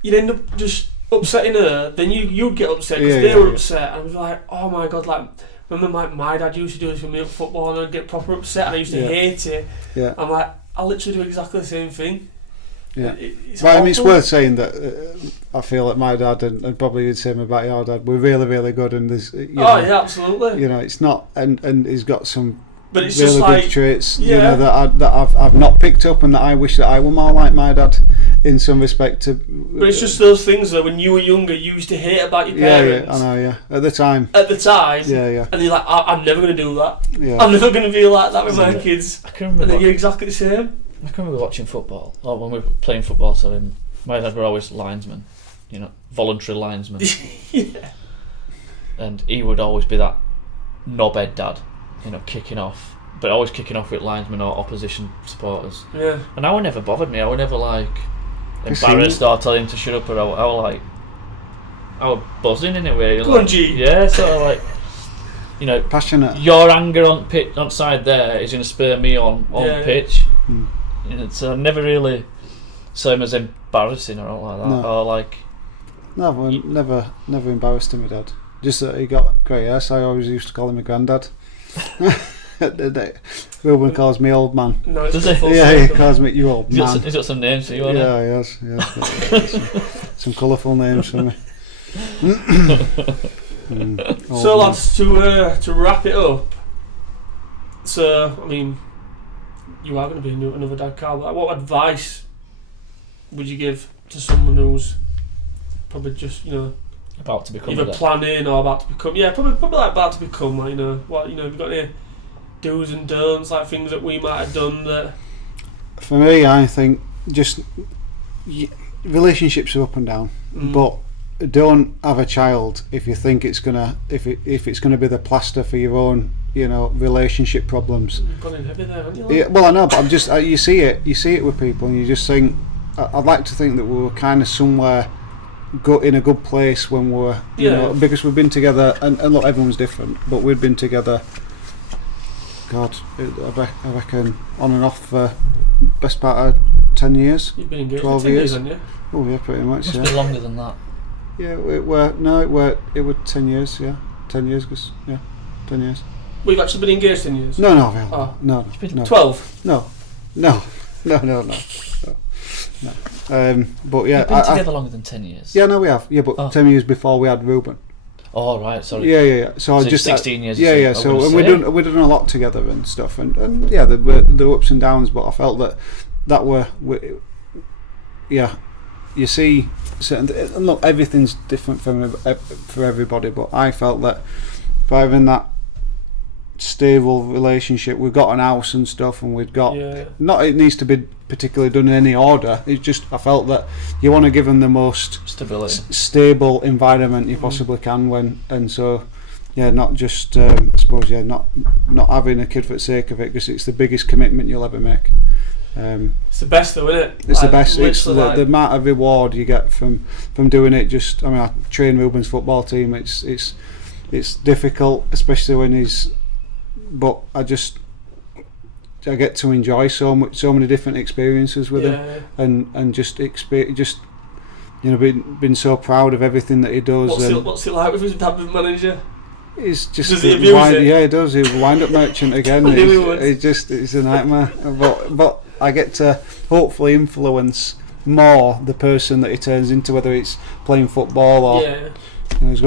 you'd end up just upsetting her. Then you'd get upset because they were upset, and I'd be like, oh my god, like remember like my dad used to do this with me at football, and I'd get proper upset, and I used to hate it. Yeah. I'm like, I literally do exactly the same thing. Yeah, but I mean, it's worth saying that I feel that my dad and probably the same about your dad were really, really good, and there's yeah, absolutely. You know, it's not, and he's got some but it's really just good like, traits, you know, that I've not picked up, and that I wish that I were more like my dad in some respect. But it's just those things that when you were younger, you used to hate about your parents. Yeah, I know. Yeah, at the time. Yeah. And you're like, I'm never going to do that. Yeah. I'm never going to be like that with my kids. I can remember. And then you're exactly the same. I can remember watching football, or when we were playing football, so my dad were always linesmen, you know, voluntary linesmen. Yeah. And he would always be that knobhead dad, you know, kicking off, but always kicking off with linesmen or opposition supporters. Yeah. And that would never bothered me. I would never like embarrassed or tell him to shut up, or I was buzzing in a way. Go like, on, G. Yeah, sort of like, you know, passionate. Your anger on pitch, on side there, is going to spur me on pitch. You know, so I never really saw him as embarrassing or all like that. No. Or like, never embarrassed him, my dad. Just that he got grey hair, so I always used to call him my granddad. Ruben calls me old man. No, does he? Yeah, he calls me you old man. He's got some names for you, hasn't he? Yeah, he has. Some colourful names for me. So lads, to wrap it up. So I mean, you are going to be another dad, Carl. Like, what advice would you give to someone who's probably just, you know, About to become either that. planning or about to become? Yeah, probably like about to become. Like, you know, what, you know, have you got any do's and don'ts, like things that we might have done that? For me, I think just relationships are up and down, but don't have a child if you think it's gonna if it's gonna be the plaster for your own, you know, relationship problems. You've gone in heavy there, haven't you? Yeah, well, I know, but I'm just you see it with people, and you just think I'd like to think that we were kind of somewhere in a good place when we were, you know, because we've been together, and look, everyone's different, but we've been together. God, I reckon on and off for best part of 10 years. You've been engaged 12 for 10 years, years. haven't you? Oh yeah, pretty much. Must Yeah. be longer than that. Yeah, it were 10 years. Yeah, 10 years. 'Cause, yeah, 10 years. We've actually been engaged 10 years. No, Oh. no. 12. No. But yeah, You've been together longer than 10 years. yeah, no, we have. Yeah, but Oh. 10 years before we had Ruben. Oh right, sorry. Yeah. So I So just 16 years. Yeah. I was So gonna and say. we've done a lot together and stuff, and yeah, there were ups and downs, but I felt that were yeah. You see, certain and look, everything's different for everybody, but I felt that by having that stable relationship, we've got an house and stuff, and we've got not it needs to be particularly done in any order. It's just I felt that you want to give them the most Stability. stable environment you possibly can and so yeah, not just I suppose not having a kid for the sake of it, because it's the biggest commitment you'll ever make. It's the best though, isn't it? It's the best. It's literally the amount of reward you get from doing it. Just I mean, I train Ruben's football team. It's difficult, especially when he's. But I get to enjoy so many different experiences with him, and just you know, been so proud of everything that he does. What's it like with his dad being manager? He's just Does he abuse it? Yeah, he does. He's a wind-up merchant again. I knew he would. It's a nightmare. But I get to hopefully influence more the person that he turns into, whether it's playing football or you know, he's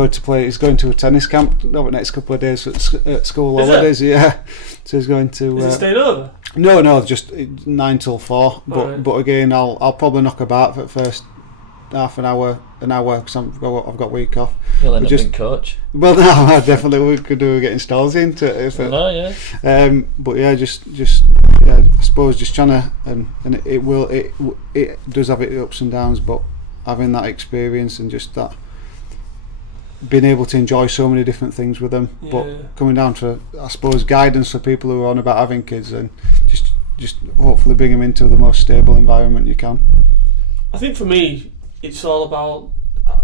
going to a tennis camp over the next couple of days at school Is holidays. Yeah, so he's going to. Is he staying over? No, just 9 till 4. Right. But again, I'll probably knock about for the first half an hour, because I've got a week off. You'll end up just- being coach. Well, no, I definitely could do with getting stalls into it. No, yeah. But yeah, just yeah, I suppose just trying to, and it does have its ups and downs, but having that experience and just that being able to enjoy so many different things with them, but coming down to, I suppose, guidance for people who are on about having kids, and just hopefully bring them into the most stable environment you can. I think for me, it's all about,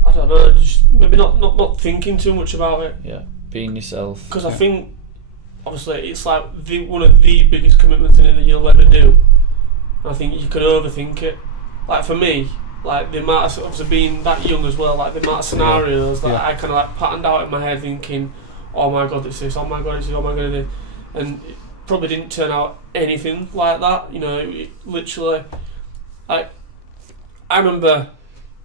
I don't know, just maybe not thinking too much about it. Yeah, being yourself. Because I think, obviously, it's like one of the biggest commitments in it that you'll ever do. And I think you could overthink it. Like for me, like the amount of, obviously being that young as well, like the amount of scenarios that I kind of like patterned out in my head thinking, oh my god, it's this, oh my god, it's this, oh my god, it's this. And it probably didn't turn out anything like that, you know, it literally, like, I remember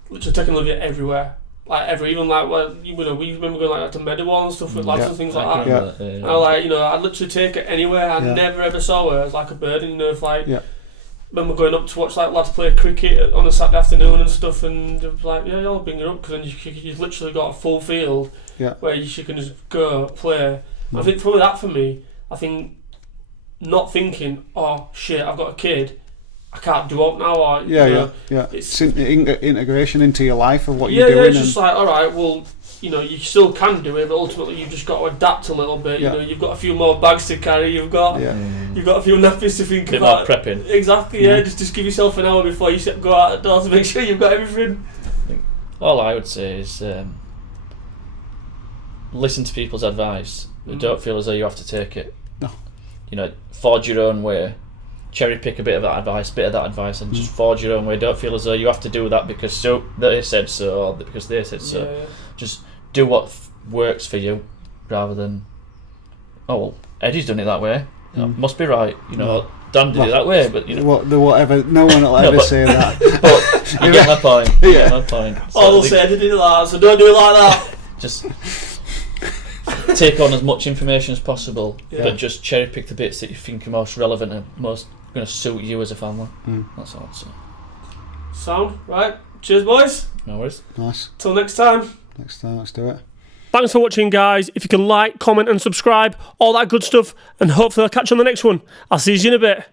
literally taking Olivia everywhere. Like even like when you know we remember going like to Meadowall and stuff with lads and things like that. Yeah. And I like, you know, I'd literally take it anywhere. I never ever saw her as like a bird, you know, if like when we're going up to watch like lads play cricket on a Saturday afternoon and stuff, and it was like, yeah, I'll bring her up, because then you've literally got a full field where she can just go play. I think probably that for me, I think not thinking, oh shit, I've got a kid, I can't do up now, or you know, It's integration into your life of what you're doing. Yeah, it's just like, all right, well, you know, you still can do it, but ultimately you've just got to adapt a little bit. You know, you've got a few more bags to carry. You've got a few nappies to think Bit about. more prepping. Exactly. Yeah, just give yourself an hour before you go out the door to make sure you've got everything. All I would say is listen to people's advice, but don't feel as though you have to take it. No. You know, forge your own way. Cherry pick a bit of that advice, and just forge your own way. Don't feel as though you have to do that because they said so, or because they said so. Yeah. Just do what works for you, rather than, oh well, Eddie's done it that way. You know, must be right. You know, Dan did it that way, but you know, whatever. No one will ever say that. But you get my point. You get my point. So Oh, they'll say I did it like that, so don't do it like that. just take on as much information as possible, but just cherry pick the bits that you think are most relevant and most going to suit you as a family. That's all I'd say. Sound, right? Cheers, boys. No worries. Nice. Till next time. Next time, let's do it. Thanks for watching, guys. If you can like, comment and subscribe, all that good stuff, and hopefully I'll catch you on the next one. I'll see you in a bit.